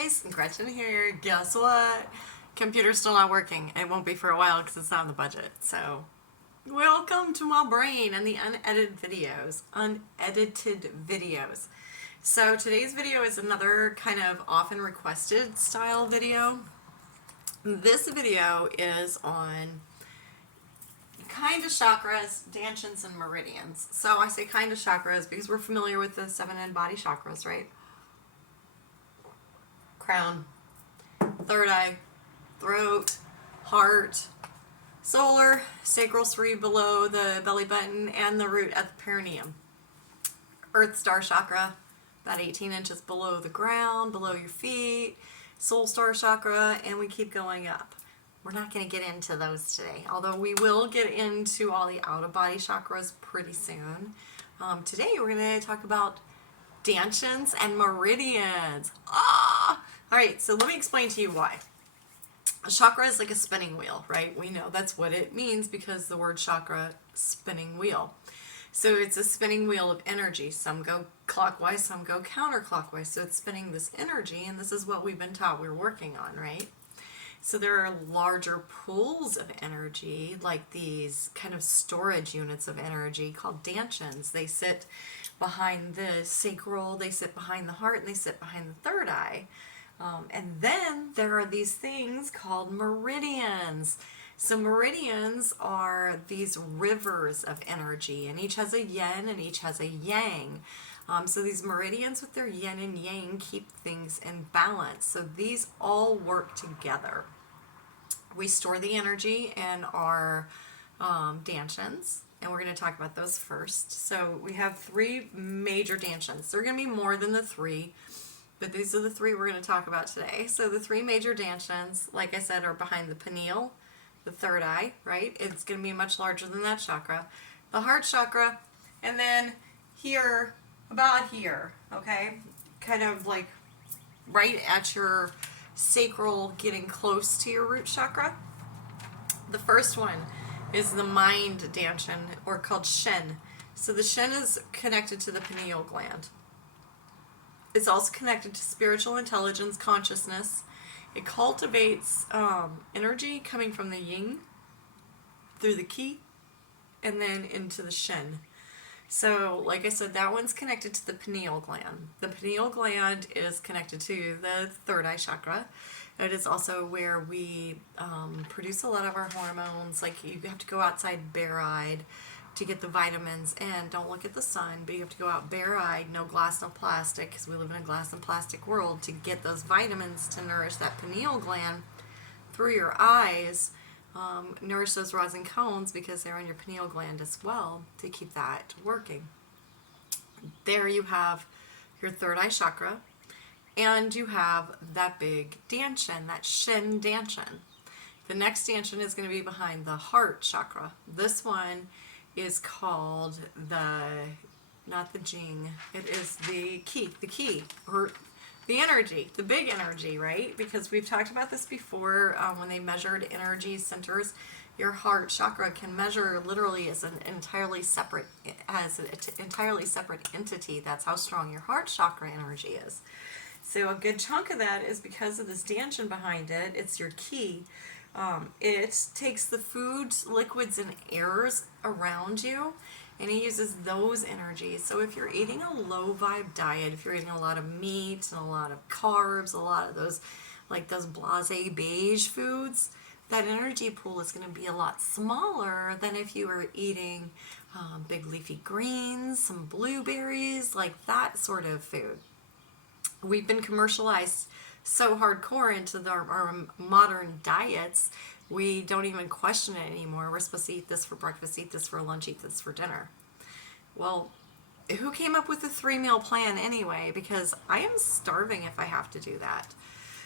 guys, Gretchen here. Guess what? Computer's still not working. It won't be for a while because it's not in the budget. So, welcome to my brain and the unedited videos. So today's video is another kind of often requested style video. This video is on kind of chakras, dantians, and meridians. So I say kind of chakras because we're familiar with the 7 body chakras, right? Crown, third eye, throat, heart, solar, sacral 3 below the belly button, and the root at the perineum. Earth star chakra, about 18 inches below the ground, below your feet. Soul star chakra, and we keep going up. We're not going to get into those today, although we will get into all the out-of-body chakras pretty soon. Today we're going to talk about dantians and meridians. Alright, so let me explain to you why. A chakra is like a spinning wheel, right? We know that's what it means because the word chakra, spinning wheel. So it's a spinning wheel of energy. Some go clockwise, some go counterclockwise. So it's spinning this energy, and this is what we've been taught we're working on, right? So there are larger pools of energy, like these kind of storage units of energy called dantians. They sit behind the sacral, they sit behind the heart, and they sit behind the third eye. And then there are these things called meridians. So meridians are these rivers of energy, and each has a yin and each has a yang. So these meridians with their yin and yang keep things in balance. So these all work together. We store the energy in our dantians, and we're going to talk about those first. So we have 3 major dantians. There are going to be more than the 3, but these are the 3 we're going to talk about today. So the 3 major dantians, like I said, are behind the pineal, the third eye, right? It's going to be much larger than that chakra. The heart chakra, and then here, about here, okay? Kind of like right at your sacral, getting close to your root chakra. The first one is the mind dantian, or called shen. So the shen is connected to the pineal gland. It's also connected to spiritual intelligence, consciousness. It cultivates energy coming from the yin through the ki and then into the shen. So, like I said, that one's connected to the pineal gland. The pineal gland is connected to the third eye chakra. It is also where we produce a lot of our hormones. Like, you have to go outside bare-eyed to get the vitamins, and don't look at the sun, but you have to go out bare-eyed, no glass, no plastic, because we live in a glass and plastic world, to get those vitamins to nourish that pineal gland through your eyes. Nourish those rods and cones because they're on your pineal gland as well to keep that working. There you have your third eye chakra, and you have that big dantian, that shen dantian. The next dantian is going to be behind the heart chakra. This one is called not the jing, it is the ki, or the energy, the big energy, right? Because we've talked about this before when they measured energy centers. Your heart chakra can measure literally as an entirely separate entity. That's how strong your heart chakra energy is. So a good chunk of that is because of this dantian behind it. It's your ki. It takes the foods, liquids, and airs around you, and it uses those energies. So if you're eating a low vibe diet, if you're eating a lot of meat and a lot of carbs, a lot of those, like those blasé beige foods, that energy pool is going to be a lot smaller than if you were eating big leafy greens, some blueberries, like that sort of food. We've been commercialized so hardcore into our modern diets, we don't even question it anymore. We're supposed to eat this for breakfast, eat this for lunch, eat this for dinner. Well, who came up with the 3-meal plan anyway? Because I am starving if I have to do that.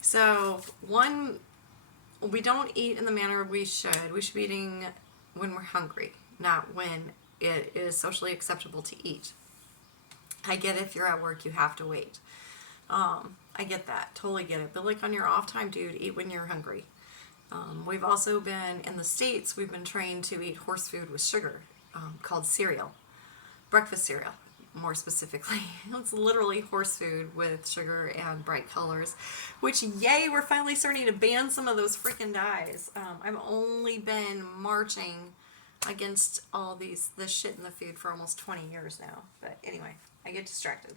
So, one, we don't eat in the manner we should. We should be eating when we're hungry, not when it is socially acceptable to eat. I get if you're at work, you have to wait. I get that, totally get it. But like on your off time, dude, eat when you're hungry. We've also been, in the States, we've been trained to eat horse food with sugar, called cereal, breakfast cereal. more specifically. It's literally horse food with sugar and bright colors, which, yay, we're finally starting to ban some of those freaking dyes. I've only been marching against all this shit in the food for almost 20 years now. But anyway, I get distracted.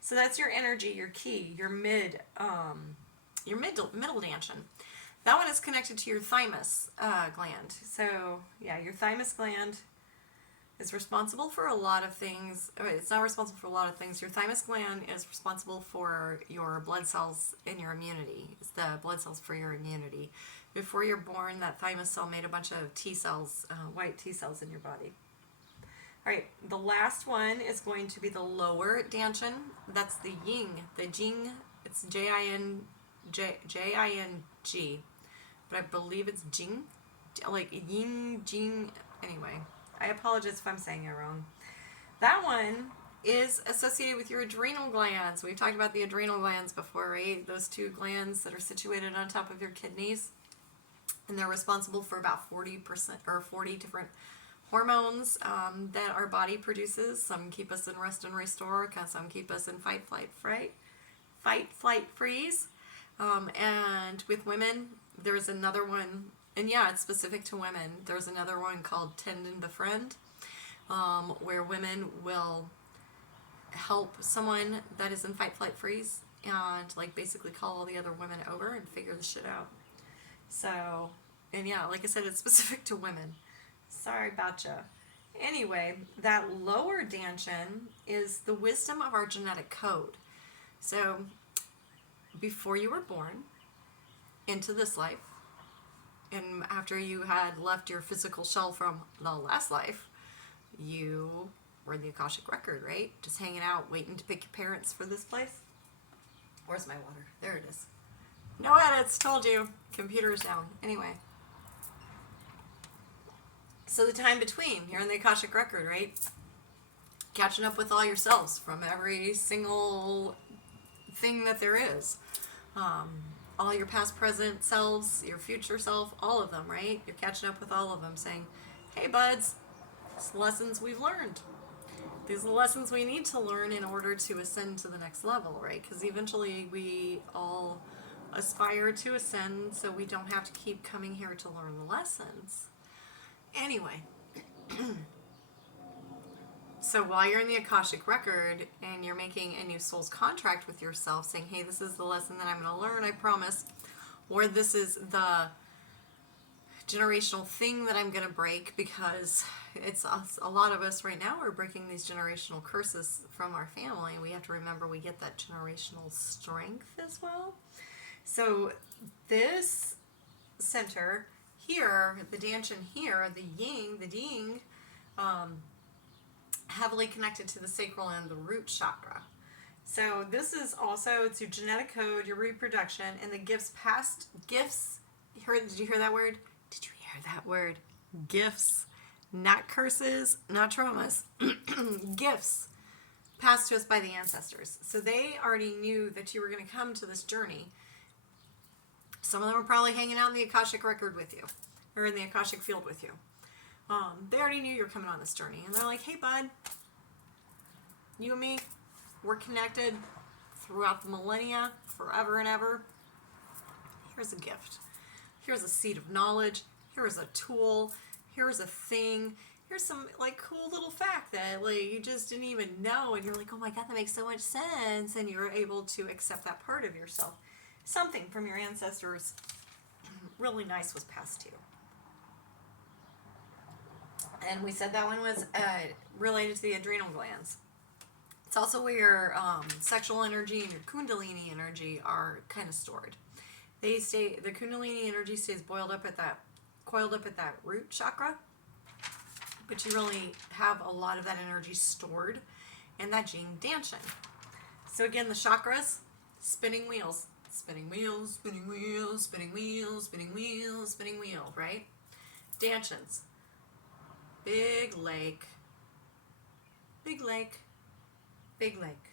So that's your energy, your key, your middle dantian. That one is connected to your thymus gland. So yeah, your thymus gland is responsible for a lot of things. It's not responsible for a lot of things. Your thymus gland is responsible for your blood cells and your immunity. It's the blood cells for your immunity. Before you're born, that thymus cell made a bunch of T cells, white T cells in your body. All right, the last one is going to be the lower dantian. That's the yin, the jing. It's J-I-N-G, but I believe it's jing, like yin, jing. Anyway, I apologize if I'm saying it wrong. That one is associated with your adrenal glands. We've talked about the adrenal glands before, right? Those two glands that are situated on top of your kidneys. And they're responsible for about 40% or 40 different hormones that our body produces. Some keep us in rest and restore, some keep us in fight, flight, freeze. And with women, there's another one, and yeah, it's specific to women. There's another one called Tend and Befriend, where women will help someone that is in fight, flight, freeze, and like basically call all the other women over and figure the shit out. So, and yeah, like I said, it's specific to women. Sorry about ya. Anyway, that lower dantian is the wisdom of our genetic code. So, before you were born into this life, and after you had left your physical shell from the last life, you were in the Akashic record, right? Just hanging out, waiting to pick your parents for this place. Where's my water? There it is. No edits, told you. Computer's down. Anyway. So the time between, you're in the Akashic record, right? Catching up with all yourselves from every single thing that there is. All your past, present selves, your future self, all of them, right? You're catching up with all of them saying, hey buds, these lessons we've learned. These are the lessons we need to learn in order to ascend to the next level, right? Because eventually we all aspire to ascend, so we don't have to keep coming here to learn the lessons. Anyway, so while you're in the Akashic record and you're making a new soul's contract with yourself, saying, hey, this is the lesson that I'm going to learn, I promise, or this is the generational thing that I'm going to break, because it's us, a lot of us right now are breaking these generational curses from our family. We have to remember we get that generational strength as well. So this center here, the dantian here, the yin, the ding, heavily connected to the sacral and the root chakra. So this is also, it's your genetic code, your reproduction, and the gifts. Did you hear that word? Did you hear that word? Gifts. Not curses, not traumas. Gifts passed to us by the ancestors. So they already knew that you were going to come to this journey. Some of them were probably hanging out in the Akashic record with you, or in the Akashic field with you. They already knew you were coming on this journey. And they're like, hey, bud, you and me, we're connected throughout the millennia, forever and ever. Here's a gift. Here's a seed of knowledge. Here's a tool. Here's a thing. Here's some like cool little fact that like you just didn't even know. And you're like, oh my God, that makes so much sense. And you're able to accept that part of yourself. Something from your ancestors really nice was passed to you. And we said that one was related to the adrenal glands. It's also where your sexual energy and your kundalini energy are kind of stored. The kundalini energy stays coiled up at that root chakra, but you really have a lot of that energy stored in that jing dantian. So again, the chakras, spinning wheels, spinning wheels, spinning wheels, spinning wheels, spinning wheels, spinning wheel, right? Dantians. Big lake, big lake, big lake.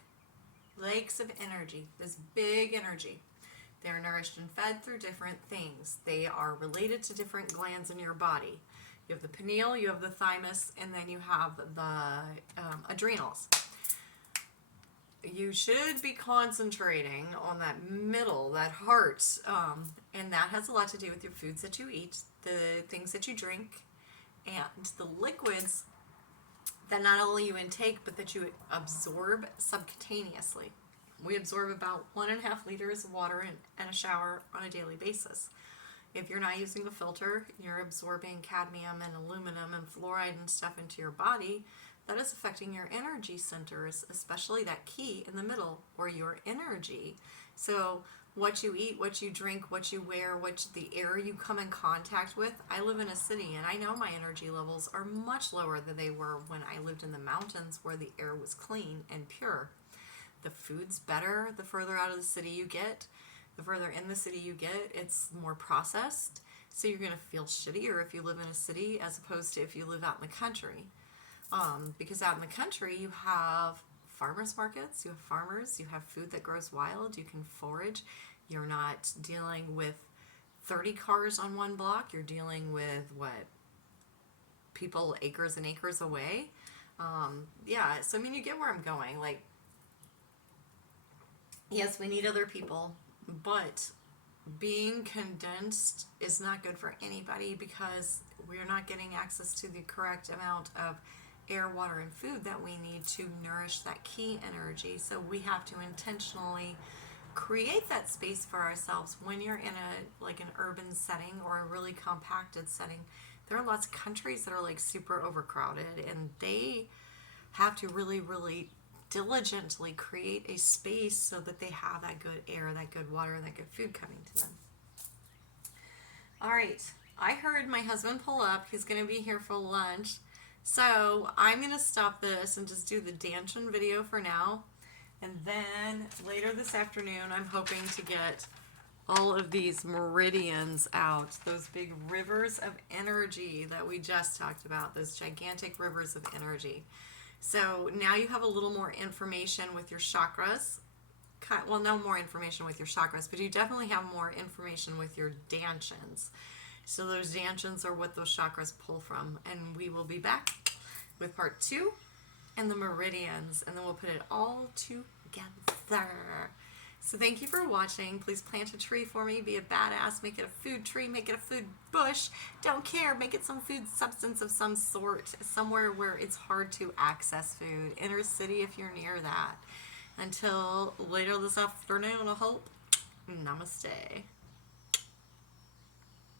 Lakes of energy, this big energy. They're nourished and fed through different things. They are related to different glands in your body. You have the pineal, you have the thymus, and then you have the adrenals. you should be concentrating on that middle, that heart, and that has a lot to do with your foods that you eat, the things that you drink, and the liquids that not only you intake but that you absorb subcutaneously. We absorb about 1.5 liters of water in a shower on a daily basis. If you're not using a filter, you're absorbing cadmium and aluminum and fluoride and stuff into your body. That is affecting your energy centers, especially that key in the middle, or your energy. So what you eat, what you drink, what you wear, the air you come in contact with. I live in a city and I know my energy levels are much lower than they were when I lived in the mountains where the air was clean and pure. The food's better the further out of the city you get. The further in the city you get, it's more processed. So you're going to feel shittier if you live in a city as opposed to if you live out in the country. Because out in the country you have farmers markets, you have farmers, you have food that grows wild, you can forage. You're not dealing with 30 cars on one block. You're dealing with people acres and acres away. Yeah, so I mean, you get where I'm going. Like, yes, we need other people, but being condensed is not good for anybody because we're not getting access to the correct amount of air, water, and food that we need to nourish that key energy. So we have to intentionally create that space for ourselves. When you're in an urban setting or a really compacted setting, there are lots of countries that are like super overcrowded, and they have to really, really diligently create a space so that they have that good air, that good water, and that good food coming to them. All right, I heard my husband pull up. He's going to be here for lunch. So I'm going to stop this and just do the dantian video for now. And then later this afternoon, I'm hoping to get all of these meridians out. Those big rivers of energy that we just talked about. Those gigantic rivers of energy. So now you have a little more information with your chakras. Well, no more information with your chakras, but you definitely have more information with your dantians. So those dantians are what those chakras pull from. And we will be back with part 2 and the meridians. And then we'll put it all together. So thank you for watching. Please plant a tree for me. Be a badass. Make it a food tree. Make it a food bush. Don't care. Make it some food substance of some sort. Somewhere where it's hard to access food. Inner city if you're near that. Until later this afternoon, I hope. Namaste.